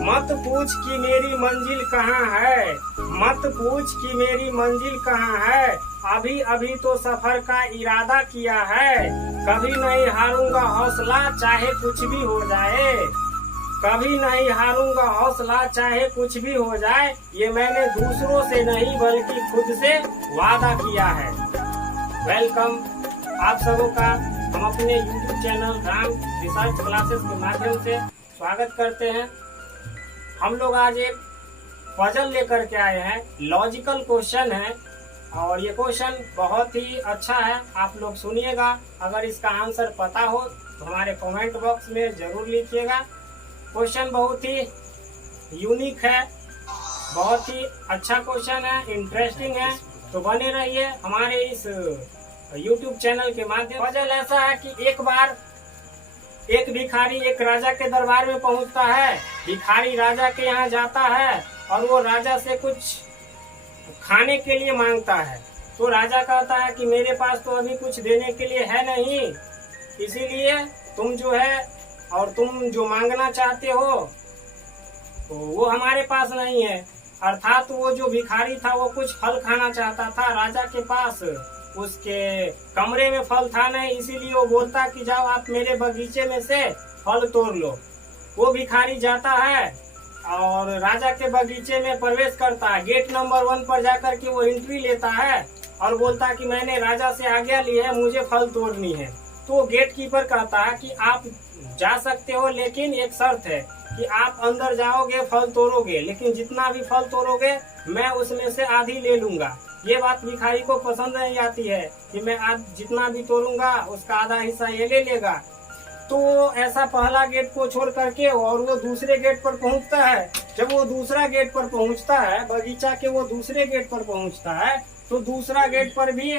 मत पूछ कि मेरी मंजिल कहाँ है, मत पूछ कि मेरी मंजिल कहाँ है। अभी अभी तो सफर का इरादा किया है। कभी नहीं हारूंगा हौसला चाहे कुछ भी हो जाए, कभी नहीं हारूंगा हौसला चाहे कुछ भी हो जाए। ये मैंने दूसरों से नहीं बल्कि खुद से वादा किया है। वेलकम आप सबों का हम अपने YouTube channel Ram research classes के माध्यम से स्वागत करते हैं। हम लोग आज एक पजल लेकर के आए हैं, लॉजिकल क्वेश्चन है और ये क्वेश्चन बहुत ही अच्छा है। आप लोग सुनिएगा। अगर इसका आंसर पता हो तो हमारे कमेंट बॉक्स में जरूर लिखिएगा। क्वेश्चन बहुत ही यूनिक है, बहुत ही अच्छा क्वेश्चन है, इंटरेस्टिंग है। तो बने रहिए हमारे इस YouTube चैनल के माध्यम। पजल ऐसा है कि एक बार एक भिखारी एक राजा के दरबार में पहुंचता है। भिखारी राजा के यहाँ जाता है और वो राजा से कुछ खाने के लिए मांगता है। तो राजा कहता है कि मेरे पास तो अभी कुछ देने के लिए है नहीं, इसीलिए तुम जो है और तुम जो मांगना चाहते हो तो वो हमारे पास नहीं है। अर्थात वो जो भिखारी था वो कुछ फल खाना चाहता था। राजा के पास उसके कमरे में फल था नहीं, इसीलिए वो बोलता कि जाओ आप मेरे बगीचे में से फल तोड़ लो। वो भिखारी जाता है और राजा के बगीचे में प्रवेश करता है। गेट नंबर 1 पर जाकर के वो एंट्री लेता है और बोलता कि मैंने राजा से आज्ञा ली है, मुझे फल तोड़नी है। तो गेट कीपर कहता है कि आप जा सकते हो, लेकिन एक शर्त है कि आप अंदर जाओगे फल तोड़ोगे, लेकिन जितना भी फल तोड़ोगे मैं उसमें से आधी ले लूंगा। ये बात भिखारी को पसंद नहीं आती है कि मैं आज जितना भी तोड़ूंगा उसका आधा हिस्सा ये ले लेगा। तो ऐसा पहला गेट को छोड़ करके और वो दूसरे गेट पर पहुंचता है। जब वो दूसरा गेट पर पहुंचता है, बगीचा के वो दूसरे गेट पर पहुंचता है, तो दूसरा गेट पर भी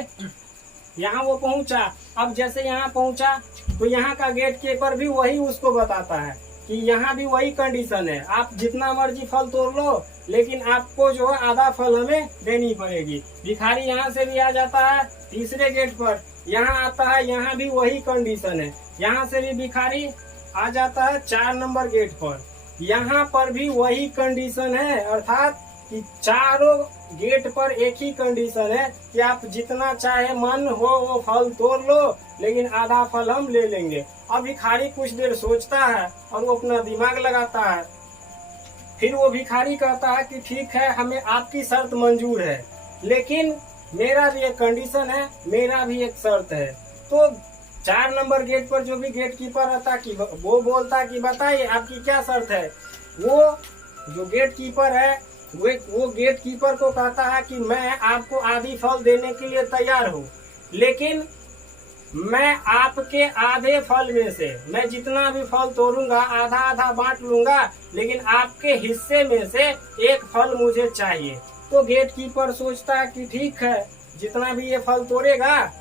यहाँ वो पहुंचा। अब जैसे यहाँ पहुंचा तो यहाँ का गेट कीपर भी वही उसको बताता है कि यहाँ भी वही कंडीशन है, आप जितना मर्जी फल तोड़ लो, लेकिन आपको जो है आधा फल हमें देनी पड़ेगी। भिखारी यहाँ से भी आ जाता है तीसरे गेट पर, यहाँ आता है, यहाँ भी वही कंडीशन है। यहाँ से भी भिखारी आ जाता है 4 नंबर गेट पर, यहाँ पर भी वही कंडीशन है। अर्थात कि चारों गेट पर एक ही कंडीशन है कि आप जितना चाहे मन हो वो फल तोड़ लो, लेकिन आधा फल हम ले लेंगे। अब भिखारी कुछ देर सोचता है और वो अपना दिमाग लगाता है। फिर वो भिखारी कहता है कि ठीक है, हमें आपकी शर्त मंजूर है, लेकिन मेरा भी एक कंडीशन है, मेरा भी एक शर्त है। तो 4 नंबर गेट पर जो भी गेट कीपर रहता कि वो बोलता कि बताइए आपकी क्या शर्त है। वो जो गेट कीपर है वो गेट कीपर को कहता है कि मैं आपको आधी फल देने के लिए तैयार हूँ, लेकिन मैं आपके आधे फल में से मैं जितना भी फल तोड़ूंगा आधा आधा बांट लूंगा, लेकिन आपके हिस्से में से एक फल मुझे चाहिए। तो गेट कीपर सोचता है कि ठीक है, जितना भी ये फल तोड़ेगा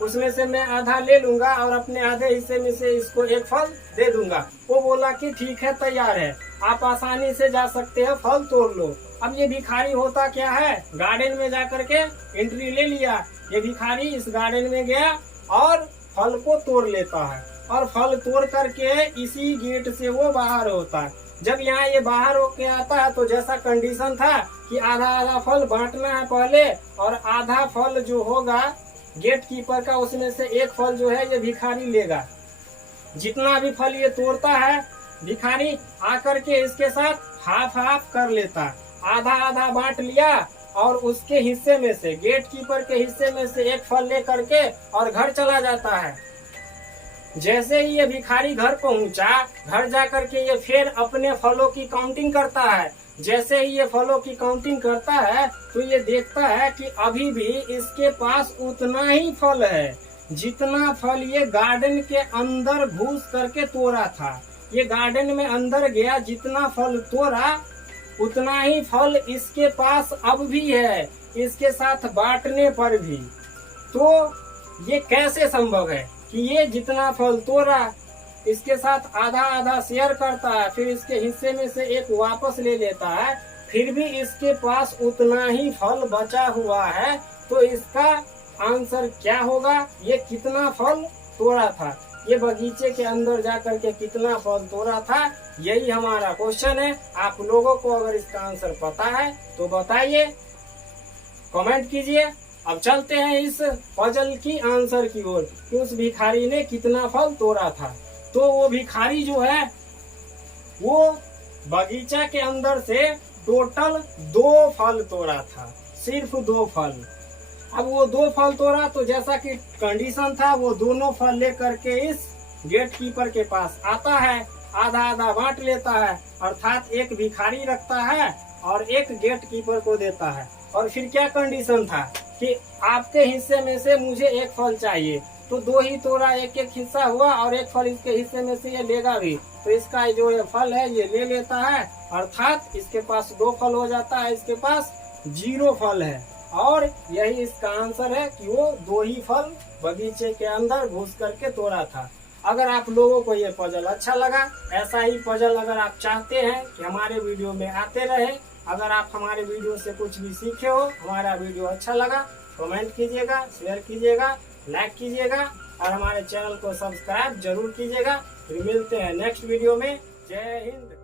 उसमें से मैं आधा ले लूंगा और अपने आधे हिस्से में से इसको एक फल दे दूंगा। वो बोला कि ठीक है, तैयार है, आप आसानी से जा सकते हैं, फल तोड़ लो। अब ये भिखारी होता क्या है, गार्डन में जाकर के एंट्री ले लिया। ये भिखारी इस गार्डन में गया और फल को तोड़ लेता है और फल तोड़ करके इसी गेट से वो बाहर होता है। जब यहाँ ये बाहर होके आता है तो जैसा कंडीशन था कि आधा आधा फल बांटना है पहले, और आधा फल जो होगा गेट कीपर का उसमें से एक फल जो है ये भिखारी लेगा। जितना भी फल ये तोड़ता है भिखारी आकर के इसके साथ हाफ हाफ कर लेता, आधा आधा बांट लिया और उसके हिस्से में से, गेट कीपर के हिस्से में से एक फल ले करके और घर चला जाता है। जैसे ही ये भिखारी घर पहुंचा, घर जाकर के ये फिर अपने फलों की काउंटिंग करता है। जैसे ही ये फलों की काउंटिंग करता है तो ये देखता है कि अभी भी इसके पास उतना ही फल है जितना फल ये गार्डन के अंदर घुस करके तोड़ा था। ये गार्डन में अंदर गया, जितना फल तोड़ा उतना ही फल इसके पास अब भी है, इसके साथ बांटने पर भी। तो ये कैसे संभव है कि ये जितना फल तोड़ा इसके साथ आधा आधा शेयर करता है, फिर इसके हिस्से में से एक वापस ले लेता है, फिर भी इसके पास उतना ही फल बचा हुआ है। तो इसका आंसर क्या होगा, ये कितना फल तोड़ा था, ये बगीचे के अंदर जाकर के कितना फल तोड़ा था, यही हमारा क्वेश्चन है। आप लोगों को अगर इसका आंसर पता है तो बताइए, कमेंट कीजिए। अब चलते हैं इस पजल की आंसर की ओर कि उस भिखारी ने कितना फल तोड़ा था। तो वो भिखारी जो है वो बगीचा के अंदर से टोटल 2 फल तोड़ा था, सिर्फ 2 फल। अब वो 2 फल तोड़ा तो जैसा कि कंडीशन था वो दोनों फल लेकर के इस गेट कीपर के पास आता है, आधा आधा बांट लेता है, अर्थात एक भिखारी रखता है और एक गेट कीपर को देता है। और फिर क्या कंडीशन था कि आपके हिस्से में से मुझे 1 फल चाहिए, तो 2 ही तोड़ा, एक एक हिस्सा हुआ और 1 फल इसके हिस्से में से ये लेगा भी, तो इसका जो ये फल है ये ले लेता है, अर्थात इसके पास 2 फल हो जाता है, इसके पास 0 फल है। और यही इसका आंसर है कि वो 2 ही फल बगीचे के अंदर घुस करके तोड़ा था। अगर आप लोगों को ये पजल अच्छा लगा, ऐसा ही पजल अगर आप चाहते हैं कि हमारे वीडियो में आते रहे, अगर आप हमारे वीडियो से कुछ भी सीखे हो, हमारा वीडियो अच्छा लगा, कमेंट कीजिएगा, शेयर कीजिएगा, लाइक कीजिएगा और हमारे चैनल को सब्सक्राइब जरूर कीजिएगा। फिर मिलते हैं नेक्स्ट वीडियो में। जय हिंद।